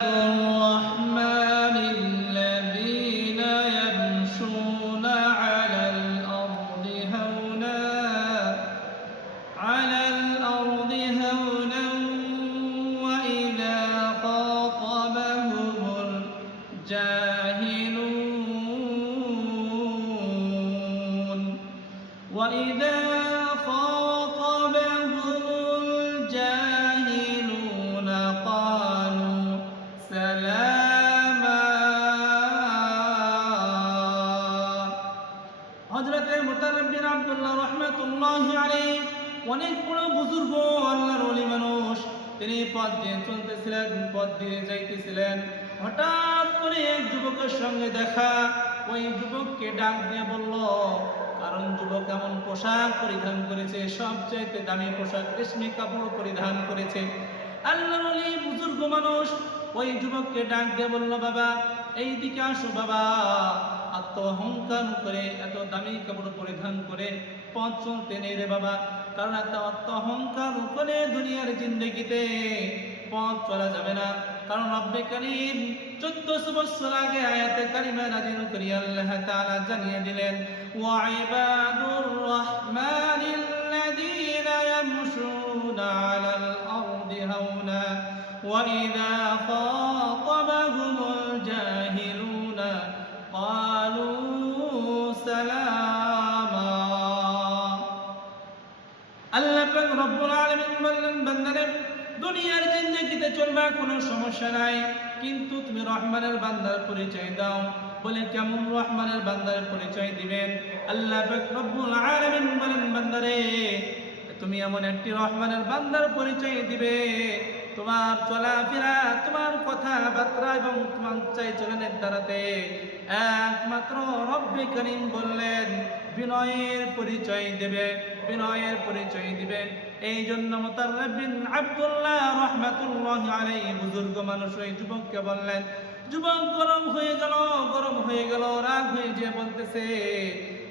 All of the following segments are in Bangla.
الرحمن الذين يمشون على الأرض هونا وإذا خاطبهم الجاهلون قالوا سلاما। হযরতে মুতানব্বির আব্দুল্লাহ রাহমাতুল্লাহি আলাইহি অনেক বড় বুজুর্গ আল্লাহর ওলি মানুষ। তিনি পথ দিয়ে চলতেছিলেন, পথ দিয়ে যাইতেছিলেন। হঠাৎ করে এক যুবকের সঙ্গে দেখা। ওই যুবককে ডাক দিয়ে বলল, কারণ যুবক এমন পোশাক পরিধান করেছে, সবচাইতে দামি পোশাক, রেশমি কাপড় পরিধান করেছে। আল্লাহর ওলি বুজুর্গ মানুষ ওই যুবককে ডাক দিয়ে বলল, বাবা এইদিকে আসো বাবা। এত অহংকার করে, এত দামি কাপড় পরিধান করে পথ চলতে নেই রে বাবা। কারণ এত অহংকার করে দুনিয়ার জিন্দেগিতে পথ চলা যাবে না। কারণ রব্বে কারীম 1400 বছর আগে আয়াতে কারিমা নাযিল করে আল্লাহ তাআলা জানিয়ে দিলেন, ওয়া ইবাদুর রাহমানিল্লাযীনা ইয়ামশুনা আলাল আরদি হাওনা ওয়া ইযা খাতাবাহুমুল জাহিলুনা ক্বালু সালামা। আল্লাহ পাক রব্বুল আলামিন বললেন, বান্দারে দুনিয়ার জিন্দেগিতে চলবা কোনো সমস্যা নাই, কিন্তু তুমি রহমানের বান্দার পরিচয় দাও। বলে কেমন রহমানের বান্দার পরিচয় দিবেন? আল্লাহ পাক রব্বুল আলামিন বলেন, বান্দারে তুমি এমন একটি রহমানের বান্দার পরিচয় দিবে, তোমার চলাফেরা, তোমার কথাবার্তা এবং তোমার চালচলনের দ্বারাতে একমাত্র রব্বে কারীম বললেন বিনয়ের পরিচয় দেবে, বিনয়ের পরিচয় দিবে। এই জন্য মুতাররিবিন আব্দুল্লাহ রাহমাতুল্লাহি আলাইহি বুজুর্গ মানুষ ওই যুবককে বললেন। যুবক গরম হয়ে গেল, রাগ হয়ে যে বলতেছে,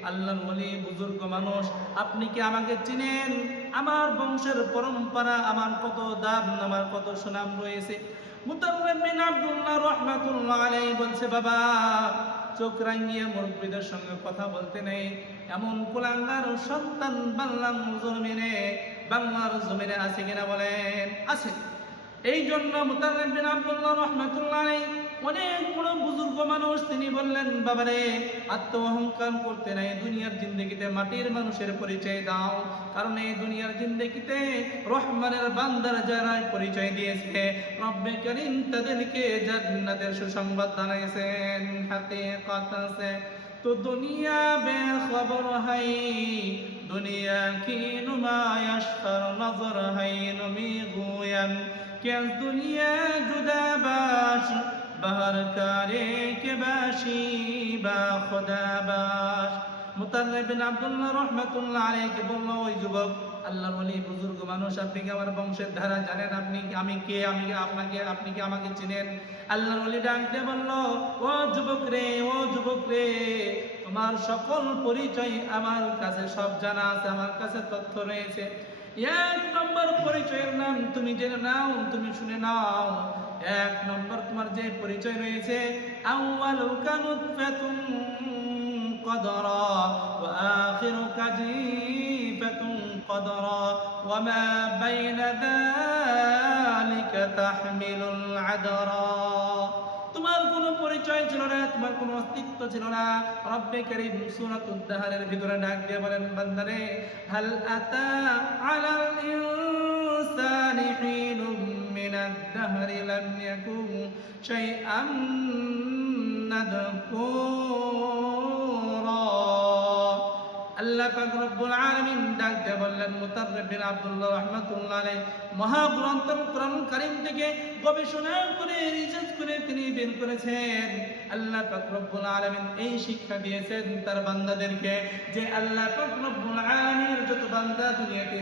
আল্লাহর ওলি বুজুর্গ মানুষ, আপনি কি আমাকে চিনেন? আমার বংশের পরম্পরা, আমার কত দাম, আমার কত সুনাম রয়েছে। মুতাররিবিন আব্দুল্লাহ রাহমাতুল্লাহি আলাইহি বলছে, বাবা চোখ রাঙিয়ে মুরব্বিদের সঙ্গে কথা বলতে নেই। এমন কুলাঙ্গার সন্তান বাংলার জমিনে আছে কিনা বলেন? আছে। এই জন্য মুতাররিবিন আব্দুল্লাহ রাহমাতুল্লাহি আলাইহি অনেক বড় বুজুর্গ মানুষ, তিনি বললেন, বাবারে আত্ম অহংকার করতে নাই, দুনিয়ার জিন্দেগিতে মাটির মানুষের পরিচয় দাও। কারণ এই দুনিয়ার জিন্দেগিতে রহমানের বান্দার যারা পরিচয় দিয়েছে, রব্বে কারীম তাদেরকে জান্নাতের সুসংবাদ জানিয়েছেন। হাকিকত আছে তো দুনিয়া বেখবর হাই, দুনিয়া কি নুমায়াশ কর নজর হাই নমি গুয়ান কে দুনিয়া জুদা বাশ বাহার কারে কে বাশি বা খোদা বাশ। মুতাররিবিন আব্দুল্লাহ রাহমাতুল্লাহি আলাইহি বলল, ওই যুবক, আল্লাহর ওলি বুজুর্গ মানুষ, আপনি কি আমার বংশের ধারা জানেন? আমি কে? আপনি কি আমাকে চিনেন? আল্লাহর ওলি ডাক দিয়ে বলল, ও যুবক রে, তোমার সকল পরিচয় আমার কাছে সব জানা আছে, আমার কাছে তথ্য রয়েছে। এক নম্বর পরিচয়ের নাম তুমি জেনে নাও, তুমি শুনে নাও। এক নম্বর তোমার যে পরিচয় রয়েছে, আউয়ালুকা নুতফাতুন قدرا وآخرك جيفة قدرا وما بين ذلك تحمل العذرا। তোমার কোনো পরিচয় ছিল না, তোমার কোনো অস্তিত্ব ছিল না। রব্বে কারীম সূরাতুদ দাহরের ভিতরে ডাক দিয়ে বলেন, বান্দারে হাল আতা আলাল ইনসানি হিনুম মিনাদ দাহরি লাম ইয়াকুন শাইআন নাযকুরা। আল্লাহ পাক রব্বুল আলামিন ডাক দিয়ে বললেন, মুতাররিবিন আব্দুল্লাহ রাহমাতুল্লাহি আলাইহি মহাগ্রন্থ কোরআন কারীম থেকে গবেষণা করে, রিসার্চ করে তিনি বের করেছেন। আল্লাহ পাক রব্বুল আলামিন এই শিক্ষা দিয়েছেন তার বান্দাদেরকে যে আল্লাহ পাক রব্বুল আলামিনের যত বান্দা দুনিয়াতে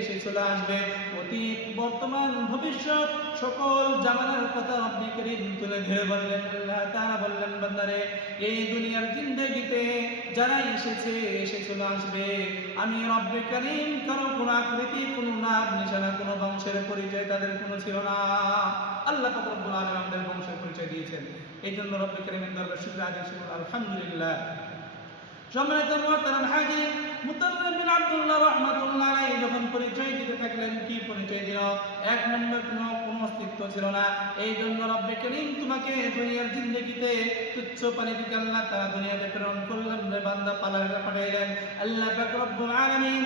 এসে চলে আসবে, অতীত, বর্তমান, ভবিষ্যৎ সকল জামানার কথা রব্বে কারীম তুলে ধরে বললেন। আল্লাহ তাআলা বললেন, বান্দারে এই দুনিয়ার জিন্দেগিতে যারা এসে চলে আসবে, আমি রব্বে কারীম কারো কোনো আকৃতি, কোনো নাম নিশানা, কোনো বংশের পরিচয় তাদের কোনো ছিল না। আল্লাহ পাক রব্বুল আলামিন এই জন্য রব্বুল কারীমের দরবারে শুকরিয়া আদায় করি, আলহামদুলিল্লাহ। সম্মানিত মুহতারাম হাজির, মুতাররিব বিন আব্দুল্লাহ রাহমাতুল্লাহ আলাইহি যখন পরিচয় দিতে থাকলেন, কি পরিচয় দিল? এক নম্বর কোনো অস্তিত্ব ছিল না। এই জন্য রব্বে করিম তোমাকে দুনিয়ার জিন্দেগিতে তুচ্ছ পানি থেকে আল্লাহ তাআলা দুনিয়াতে প্রেরণ করলেন, রে বান্দা পাঠাইলেন। আল্লাহ পাক রব্বুল আলামিন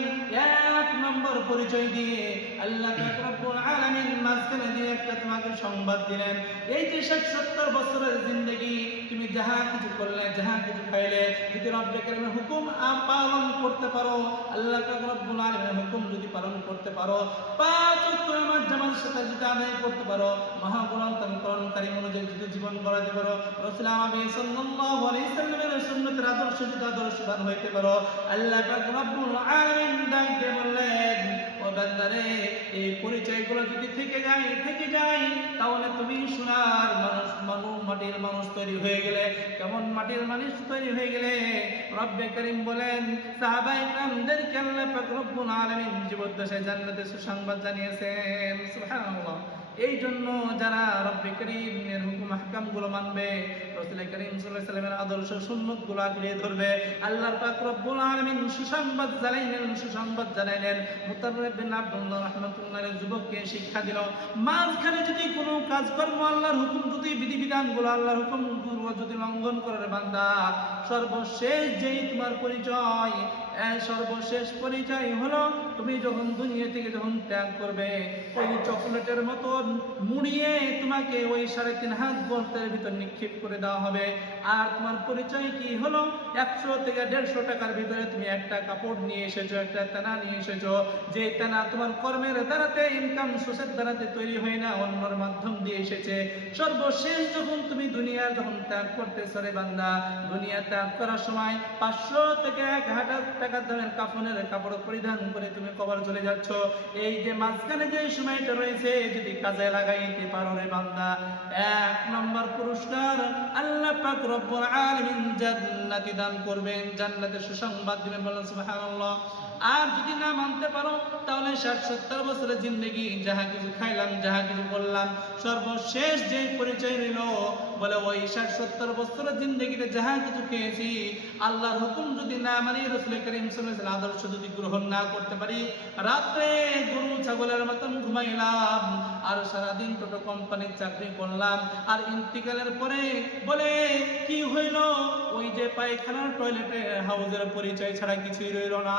এক নম্বর পরিচয় দিয়ে আল্লাহ পাক রব্বুল আলামিন মাঝখানে দিয়ে একটা তোমাকে সংবাদ দিলেন, এই যে 70 বছরের জিন্দেগি তুমি যাহা কিছু করলে, যাহা কিছু খাইলে, যদি রব্বে করিমের হুকুম পালন করতে পারো, আল্লাহ পাক রব্বুল আলামিনের হুকুম যদি পালন করতে পারো, 5 ওয়াক্ত নামাজ জামাতের সাথে যদি আদায় করতে পারো, মহাকুরআন কোরআন কারীম অনুযায়ী যদি জীবন গড়াতে পারো, রাসূল নবী সাল্লাল্লাহু আলাইহি সাল্লামের সুন্নতের আদর্শ যদি আদর্শবান হইতে পারো, আল্লাহ পাক রব্বুল আলামিন ডাক দিয়ে বললেন, ও বান্দারে, এই পরিচয়গুলো যদি থেকে যায় তাহলে তুমি সোনার মানুষ, মাটির মানুষ তৈরি হয়ে গেলে। কেমন মাটির মানুষ তৈরি হয়ে গেলে? রব্বে করিম বলেন, সাহাবায়ে কেরামদেরকে আল্লাহ পাক রব্বুল আলামিন জীবদ্দশায় জান্নাতের সুসংবাদ জানিয়েছেন। সুবহানাল্লাহ। এই জন্য যারা রব্বে করিমের হুকুম আহকামগুলো মানবে, রাসূল করিম সাল্লাল্লাহু আলাইহি ওয়াসাল্লামের আদর্শ সুন্নাতগুলো আঁকড়ে ধরবে, আল্লাহ পাক রব্বুল আলামিন সুসংবাদ জানাইলেন। মুতাররিব বিন আব্দুল্লাহ রাহমাতুল্লাহ আলাইহি যুবককে শিক্ষা দিল, মাঝখানে যদি কোনো কাজকর্ম আল্লাহর হুকুম যদি বিধিবিধানগুলো আল্লাহর হুকুমগুলো যদি লঙ্ঘন করে বান্দা, সর্বশেষ যেই তোমার পরিচয়, সর্বশেষ পরিচয় হলো তুমি যখন দুনিয়া থেকে যখন ত্যাগ করবে, ওই চকলেটের মতো মুড়িয়ে তোমাকে ওই 3.5 হাত গর্তের ভিতর নিক্ষেপ করে দেওয়া হবে। আর তোমার পরিচয় কি হলো? 100 থেকে 150 টাকার ভিতরে তুমি একটা কাপড় নিয়ে এসেছো, একটা তেনা নিয়ে এসেছো, যে তেনা তোমার কর্মের দ্বারাতে, ইনকাম সোর্সের দ্বারাতে তৈরি হয় না, অন্যর মাধ্যম দিয়ে এসেছে। সর্বশেষ যখন তুমি দুনিয়ার যখন ত্যাগ করতেছো রে বান্দা, দুনিয়া ত্যাগ করার সময় 500 থেকে 1000 টাকা দামের কাফনের কাপড় পরিধান করে তুমি কবর চলে যাচ্ছ। এই যে মাঝখানে যে সময়টা রয়েছে, যদি কাজে লাগাইতে পারো রে বান্দা, 1 নম্বর পুরস্কার আল্লাহ পাক রব্বুল আলামিন জান্নাতি দান করবেন, জান্নাতের সুসংবাদ দিবেন। বলেন সুবহানাল্লাহ। আর যদি না মানতে পারো, তাহলে 60-70 বছরের জিন্দেগি যাহা কিছু খাইলাম, যাহা কিছু করলাম, সর্বশেষ যে পরিচয় রইল, বলে ওই 60-70 বছরের জিন্দেগিতে যাহা কিছু খেয়েছি, আল্লাহর হুকুম যদি না মানি, রাসূল করিম সাল্লাল্লাহু আলাইহি ওয়াসাল্লামের আদর্শ যদি গ্রহণ না করতে পারি, রাতে গরু ছাগলের মতন ঘুমাইলাম, আর সারাদিন টোটো কোম্পানির চাকরি করলাম, আর ইন্তিকালের পরে বলে কি হইল? ওই যে পায়খানার টয়লেটে হাউজের পরিচয় ছাড়া কিছুই রইল না।